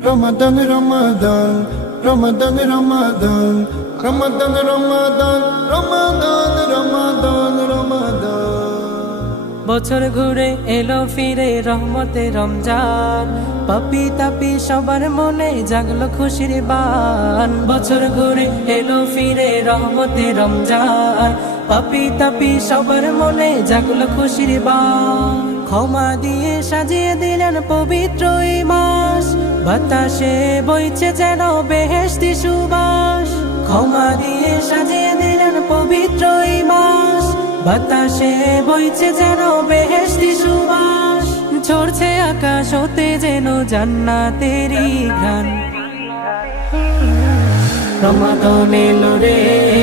Ramadan, Ramadan, Ramadan, Ramadan, Ramadan, Ramadan, Ramadan, Ramadan, Ramadan. বছর ঘুরে এলো ফিরে রহমতে রমজান, পাপি তাপি সবার মনে জাগলো খুশির বান। বছর ঘুরে এলো ফিরে রহমতে রমজান, পাপি তাপি সবার মনে জাগলো খুশির বান। ক্ষমা দিয়ে সাজিয়ে দিলেন পবিত্র এই মাস, বাতাসে বইছে যেন বেহেশতি সুবাস। ক্ষমা দিয়ে সাজিয়ে দিলেন পবিত্র এই মাস, বাতাসে বইছে যেন বেহেশতি সুবাস। ঝরছে আকাশ হতে যেন জান্নাতেরই ঘ্রাণ। রমাদান এলো রে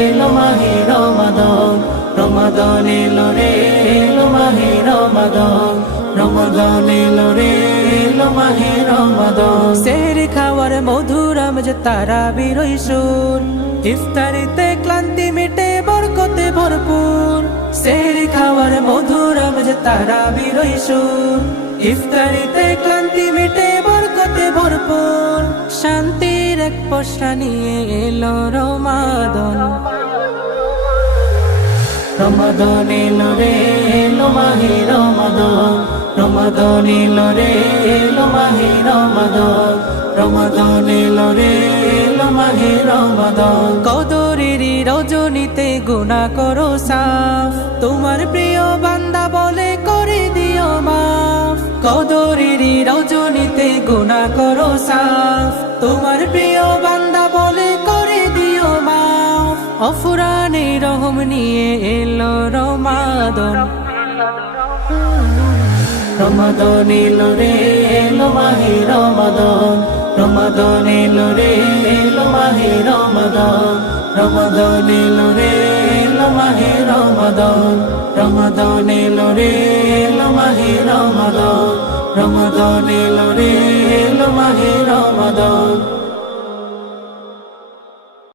এলো মাহে রমাদান, রমাদান এলো রে এলো মাহে রমাদান, রমাদান এলো রে এলো মাহে রমাদান। সেহরি খাওয়ার মধুর আমেজ তারাবির সুর, ইফতারিতে ক্লান্তি মিটে বরকতে ভরপুর। সেহরি খাওয়ার মধুর আমেজ তারাবির সুর, ইফতারিতে ক্লান্তি মিটে বরকতে ভরপুর। শান্তির এক পশরা নিয়ে এলো রমাদান। রমাদান এলো রে এলো মাহে রমাদান, রমাদান এলো রে এলো মাহে রমাদান, রমাদান এলো রে এলো মাহে রমাদান। কদরেরই রজনীতে গুনাহ করো সাফ, তোমার প্রিয় বান্দা বলে করে দিও মাফ। কদরেরই রজনীতে গুনাহ করো সাফ, তোমার প্রিয় বান্দা বলে করে দিও মাফ। অফুরানে রহম নিয়ে এলো রমাদান। রমাদান এলো রে এলো মাহে রমাদান, রমাদান এলো রে এলো মাহে রমাদান, রমাদান এলো রে এলো মাহে রমাদান, রমাদান এলো রে এলো মাহে রমাদান, রমাদান এলো রে এলো মাহে রমাদান।